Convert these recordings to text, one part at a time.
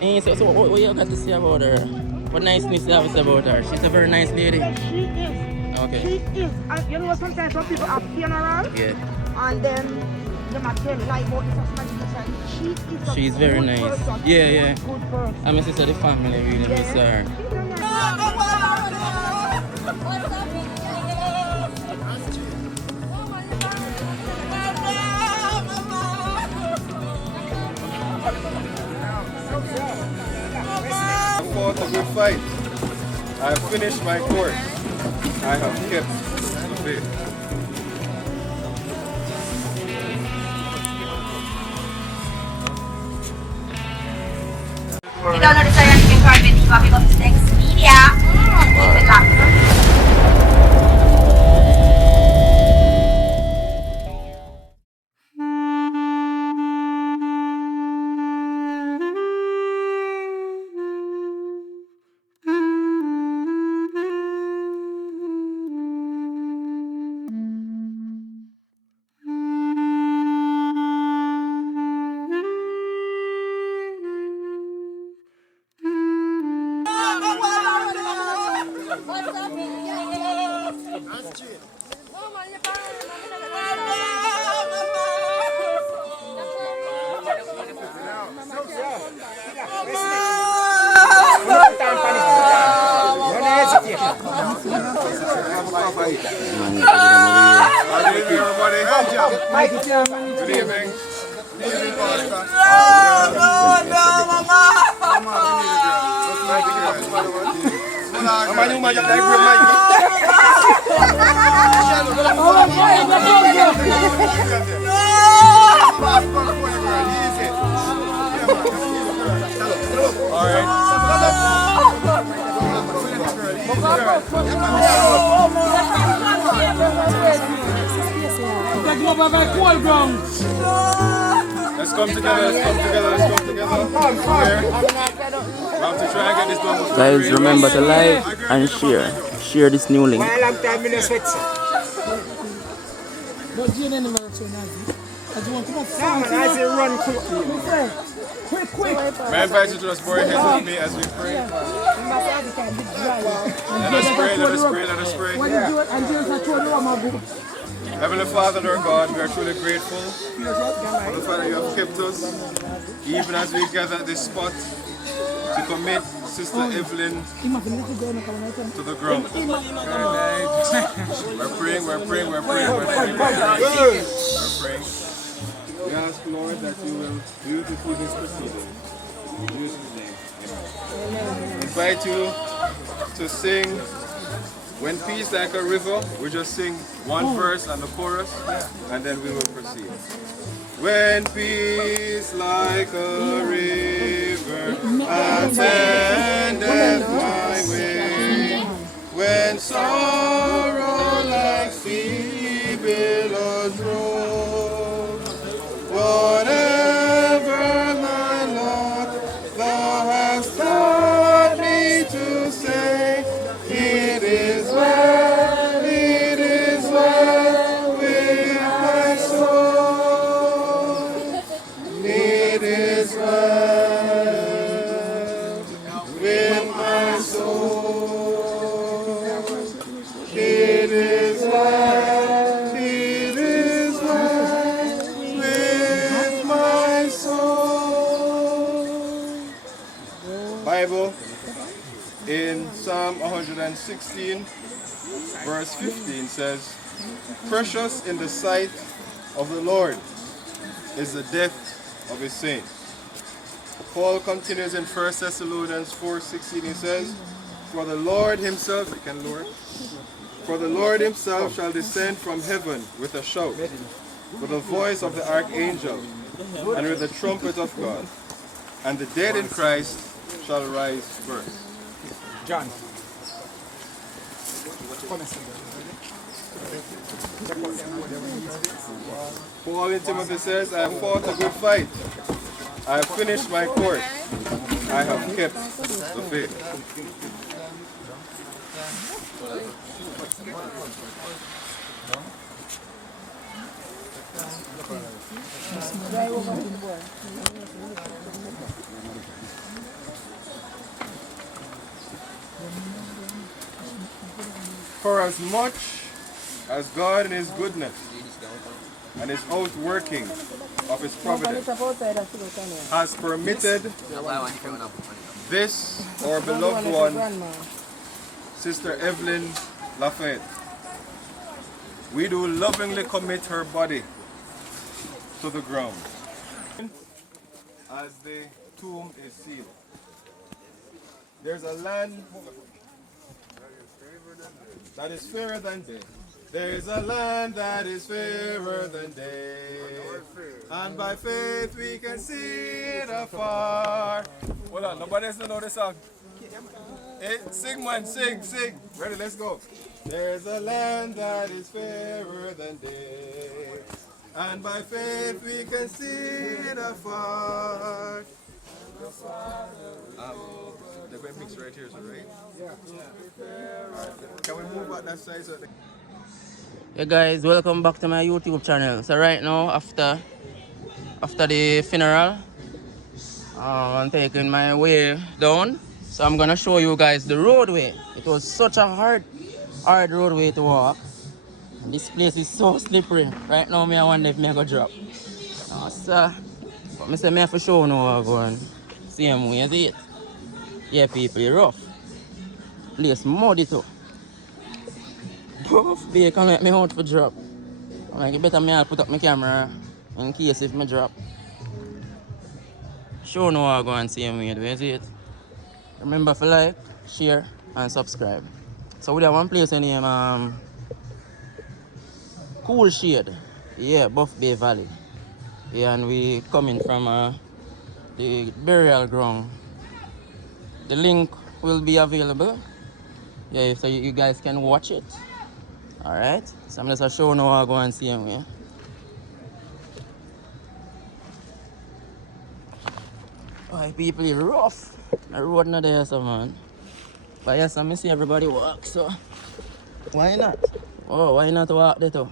So what you got to say about her? What niceness you have to say about her? She's a very nice lady. Yes, she is. Okay. She is. And you know, sometimes some people have funeral. Yeah. And then they might tell like about the suspicion. She is a She's very good nice. person. Yeah, yeah. Good person. I mean, sister, the family really miss her. I fought a good fight. I have finished my course. I have kept the faith. If you don't know the story, you can call Videographyer because it's next media. Keep it locked. Good evening. Let's come together, let's come together, let's come together. Here. We have to try and get this done. Guys, remember to like and share. Share this new link. May I invite you to just bow your heads with me as we pray? Let us pray, let us pray, let us pray. Heavenly Father, Lord God, we are truly grateful for the fact that you have kept us, even as we gather at this spot to commit Sister Evelyn to the ground. We're praying, we're praying, we're praying, we're praying, we're praying. We ask, Lord, that you will beautify this proceeding. In Jesus' name, amen. I invite you to sing When Peace Like a River. We just sing one verse and the chorus, and then we will proceed. When peace like a river attendeth my way, when sorrow like sea billows roll, whatever my Lord, thou hast taught me to say, it is well with my soul. It is well with my soul. It is well with my soul. Bible in Psalm 116, verse 15 says, precious in the sight of the Lord is the death of his saints. Paul continues in 1 Thessalonians 4:16. He says, for the Lord himself, you can lower, for the Lord himself shall descend from heaven with a shout, with the voice of the archangel, and with the trumpet of God, and the dead in Christ shall rise first. John. Paul in Timothy says, I have fought a good fight. I have finished my course. I have kept the faith. For as much as God in his goodness and his outworking of his providence has permitted this, our beloved one, Sister Evelyn Lafayette, we do lovingly commit her body to the ground as the tomb is sealed. There's a land that is fairer than day. There's a land that is fairer than day, and by faith we can see it afar. Hold on, nobody else know the song. Hey, sing man, sing. Ready, let's go. There's a land that is fairer than day, and by faith we can see it afar. The web mix right here, so right? Yeah. Can we move out that side so Hey guys, welcome back to my YouTube channel. So right now, after the funeral, I'm taking my way down. So I'm gonna show you guys the roadway. It was such a hard roadway to walk. And this place is so slippery. Right now, I wonder if I go drop. So, but I say I have to show you how I go and same way as it. Yeah, people, it's rough. Place muddy too. Buff, they can let me out for drop. I'm like, you better me put up my camera in case if me drop. Show you how I go and same way, is it? Remember to like, share, and subscribe. So we have one place in here, Cool Shade. Yeah, Buff Bay Valley. Yeah, and we coming from the burial ground. The link will be available. Yeah, so you guys can watch it. Alright? So I'm just showing you how I go and see him here. Oh, people, it's rough. The road not there, so man. But yes, I see everybody walk, so why not? Oh, why not walk there too?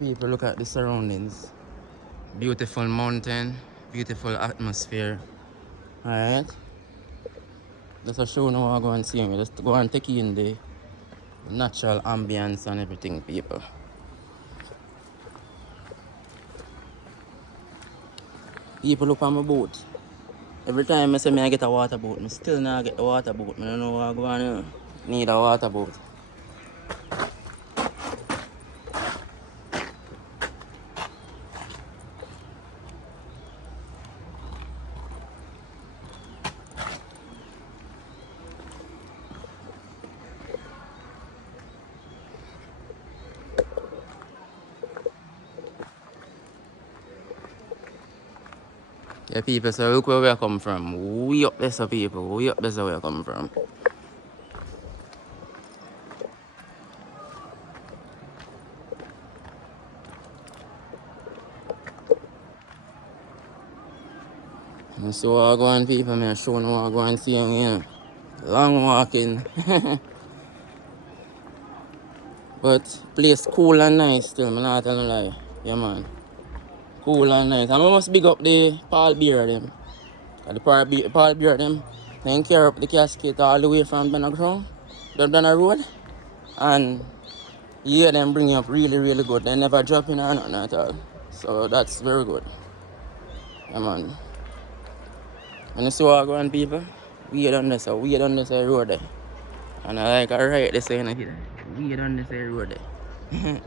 People, look at the surroundings. Beautiful mountain, beautiful atmosphere. Alright? Just a show now I go and see me. Just go and take in the natural ambience and everything, people. People, look on my boat. Every time I say I get a water boat, I still not get the water boat. I don't know what I go on. Need a water boat. Yeah, people, so look where we come from. Way up there, so people. Way up there, so where we come from. And so I go and people, I'm showing you I go and see them, you know. Long walking. But place cool and nice still, I'm not telling a lie. Yeah, man. Cool and nice. And I must big up the Paul Beer them. The Paul Beer them. They carry up the casket all the way from Benagron, down the road. And yeah, them bring it up really, really good. They never drop in or nothing at all. So that's very good. Yeah, man. And you see what I go on, people? We on this road there. And I like alright they say in here. We on this road there.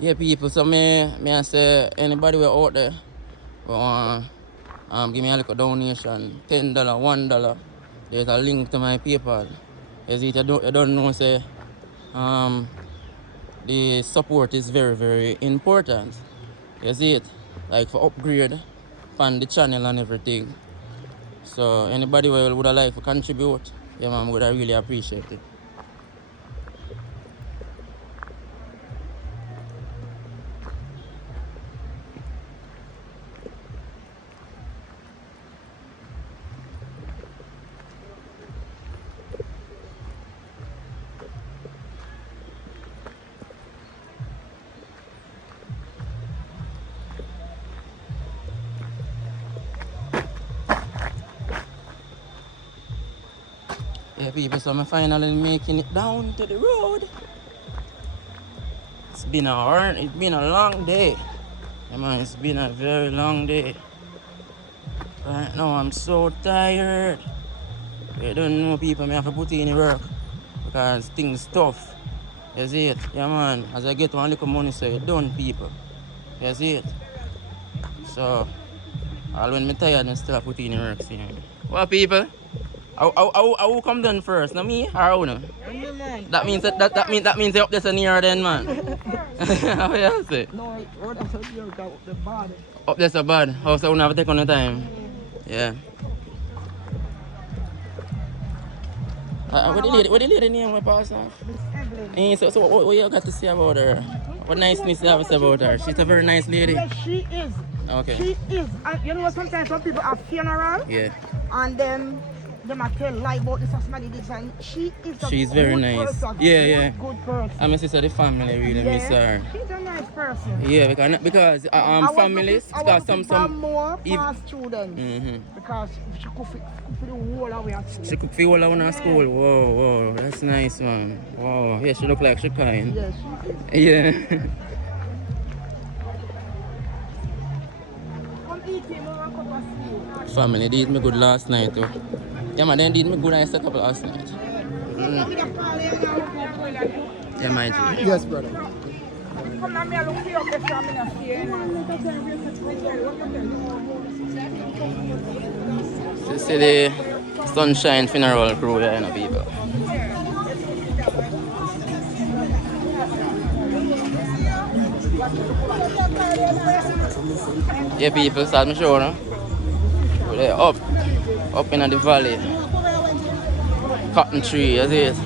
Yeah, people, so me I say anybody who out there give me a little donation, $10, $1. There's a link to my PayPal. As you don't know, say the support is very, very important. You see it? Like for upgrade on the channel and everything. So anybody who would like to contribute, yeah man, would I really appreciate it. Yeah, people, so I'm finally making it down to the road. It's been a long day. Yeah, man, it's been a very long day. Right now, I'm so tired. You don't know, people, I have to put in the work because things tough. You see it? Yeah, man, as I get one little money, so you done, people. You see it? So, all when I'm tired, I still put in the work. See? What, people? I will come down first, not me or who no? That means that means you're up there near then, man. How you say? No, that's up the body. Up there so bad. How so we have to take on the time? Yeah. What the lady name we pass off? Miss Evelyn. So what you got to say about her? What niceness you have to say about her? She's a very nice lady. Yes, she is. Okay. She is. And you know what, sometimes some people have funeral. Yeah. And then they might tell lie about this or somebody this, and she's very good nice. Person. Yeah. Good person. I mean, sister, the family really miss her. She's a nice person. Yeah, because families got some more past students. Because she could fit the whole away at school. She could feel all around school. Whoa, that's nice, man. Wow, yeah, she look like she kind. Yeah, she is. Yeah. Come eat him, or come and see. Family did me good last night, though. Yeah, man, they did me good. I set up last night. Yeah, my G. Yes, brother. Come on, me look for you best I'm in here. You see the Sunshine Funeral crew here, you know, people. Yeah, people, start me show, no? We're up in the valley. Cotton tree, you see it?